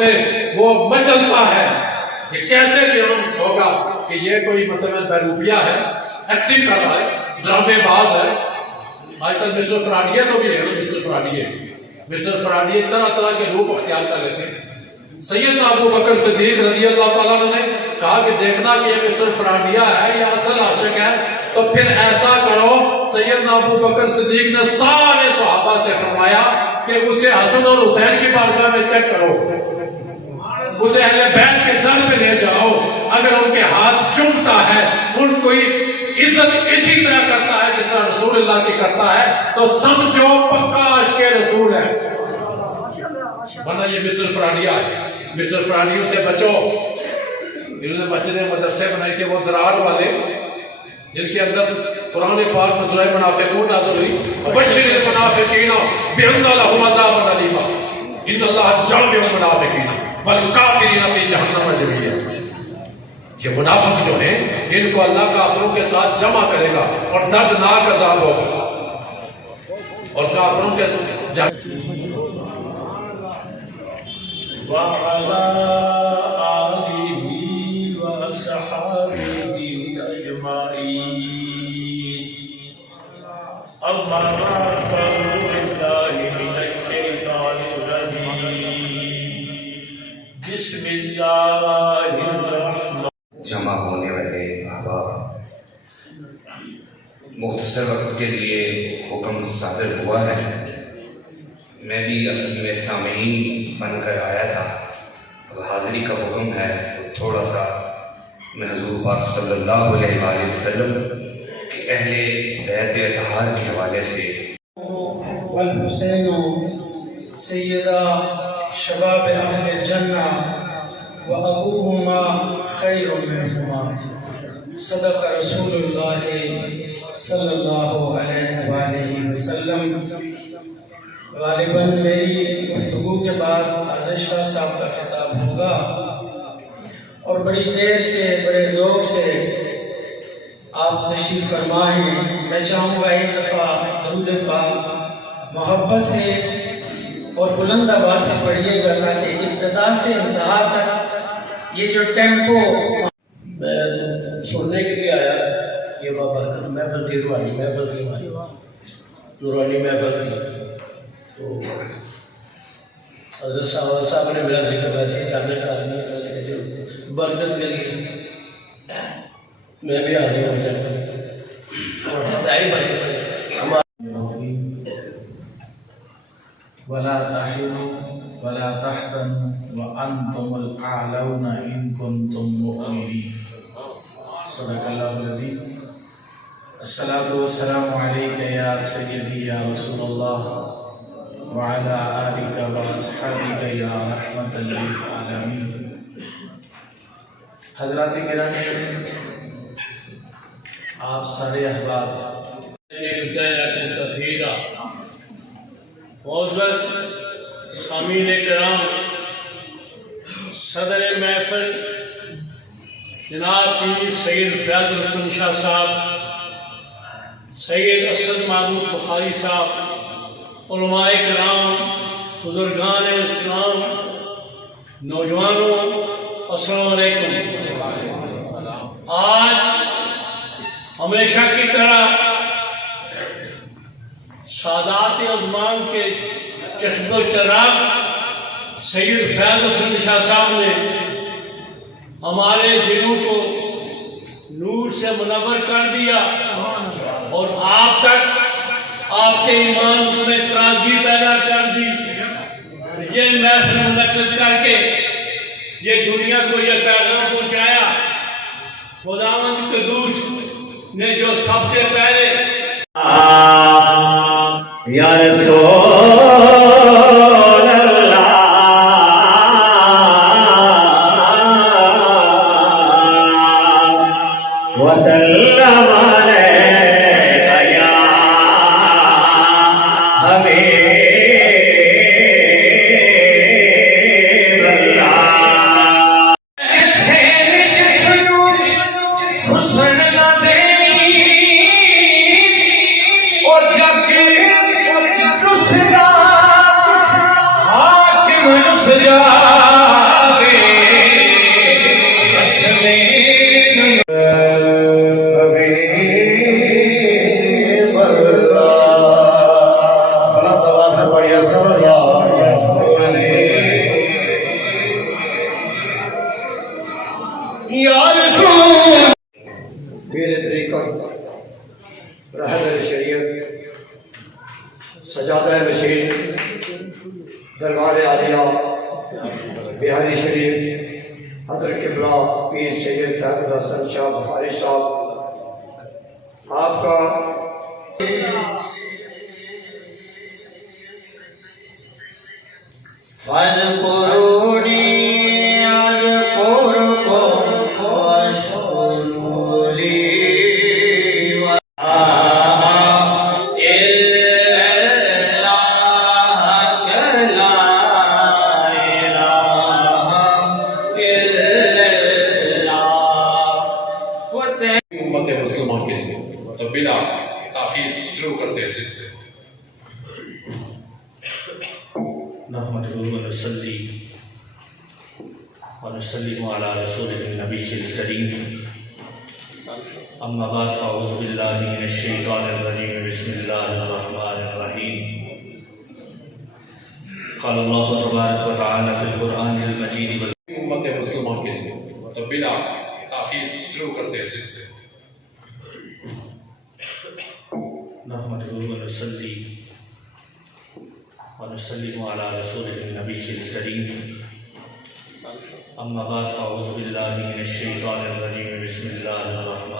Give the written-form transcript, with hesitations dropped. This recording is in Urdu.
میں وہ مچلتا ہے کہ کیسے بیان ہوگا کہ یہ کوئی مطلب بیروپیہ ہے، ایکٹنگ کر رہا ہے، ڈرامے باز ہے۔ آج کل مسٹر فراڈیے تو بھی ہے نا، مسٹر فراڈیے طرح طرح کے روپ اختیار کر لیتے ہیں۔ سیدنا ابو بکر صدیق رضی اللہ تعالیٰ نے کہا کہ دیکھنا کہ یہ مسٹر فراڈیہ ہے یا اصل عاشق ہے تو پھر ایسا کرو۔ سیدنا ابو بکر صدیق نے سارے صحابہ سے فرمایا کہ اسے حسن اور حسین کی بارگاہ میں چیک کرو، اسے اہل بیت کے در پہ لے جاؤ، اگر ان کے ہاتھ چومتا ہے، ان کو عزت اسی طرح کرتا ہے جس طرح رسول اللہ کی کرتا ہے، تو سمجھو پکا عاشق رسول ہے۔ ورنہ یہ مسٹر فراڈیہ ہے، مسٹر فراڈیوں سے بچو۔ انہوں نے مسجد مدرسے بنائے کہ وہ درار والے جن کے اندر قرآن پاک میں سورہ منافقون نازل ہوئی، بشر المنافقین بان لهم عذابا الیما ان اللہ جامع المنافقین والکافرین فی جہنم جميعا۔ یہ منافق جو ہیں ان کو اللہ کافروں کے ساتھ جمع کرے گا اور دردناک عذاب ہوگا، اور کافروں کے ساتھ وعلى آله وصحبه أجمعين أما بعد فأعوذ بالله من الشيطان الرجيم بسم الله الرحمن۔ جمع ہونے والے احباب، مختصر وقت کے لیے حکم صادر ہوا ہے۔ میں بھی اصل میں سامعین بن کر آیا تھا، اب حاضری کا حکم ہے تو تھوڑا سا میں حضور پاک صلی اللہ علیہ وآلہ وسلم کے اہل بیت اطہار کے حوالے سے والحسین سیدہ شباب اہل الجنہ وابوہما خیر منہما، صدق رسول اللہ صلی اللہ علیہ وآلہ وسلم۔ غالباً میری گفتگو کے بعد عزیز شاہ صاحب کا خطاب ہوگا، اور بڑی دیر سے بڑے ذوق سے آپ تشریف فرما ہیں۔ میں چاہوں گا ایک دفعہ درود پاک محبت سے اور بلند آواز سے پڑھیے گا تاکہ ابتدا سے انتہا تک یہ جو ٹیمپو میں سننے کے لیے آیا، یہ بابا محفل تھی، روحانی محفل تھی، روحانی محفل تھی، تو حضرت صاحب نے میرا ذکر ویسے ہی کرنے کا آدمی برکت کے لیے میں بھی حاضر ہو جاتا ہوں اور ہدایت بھائی ولا تهنوا ولا تحزنوا وانتم الاعلون ان كنتم مؤمنين، صدق الله العظيم۔ الصلاة والسلام عليك يا سيدي يا رسول الله وعلى آلك وأصحابك يا رحمة للعالمين۔ حضرات گرامی، آپ سارے احباب، معزز سامعین کرام، صدر محفل جناب پیر سید فیاض الحسن شاہ صاحب، سید اسد محمود بخاری صاحب، علماء کرام، بزرگان اسلام، نوجوانوں، السلام علیکم۔ آج ہمیشہ کی طرح سادات عظمان کے چشم و چراغ سید فیاض حسن شاہ صاحب نے ہمارے دلوں کو نور سے منور کر دیا، اور آپ تک آپ کے ایمان میں تازگی پیدا کر دی۔ یہ محفل منعقد کر کے یہ دنیا کو یہ پیغام پہنچایا، خداوند قدوس نے جو سب سے پہلے یا رسول اللہ وسلم علیک یا حبیب اور جب بہاری شریف حضرت قبلہ پیر سید صاحب حسن شاہ بخاری صاحب آپ کا فاذکرونی اذکرکم واشکروا لی امت مسلمہ کے لیے تو بلا تاخیر شروع کرتے ہیں سلسلے نحمده ونصلي ونسلم على رسوله النبي الكريم أما بعد فأعوذ بالله من الشيطان الرجيم بسم الله الرحمن الرحيم قال الله تبارك وتعالى في القرآن المجيد امت مسلمہ کے لیے تو بلا تاخیر شروع کرتے ہیں سلسلے نحمده ونصلي ونسلم على رسوله النبي الكريم أما بعد فأعوذ بالله من الشيطان الرجيم بسم الله الرحمن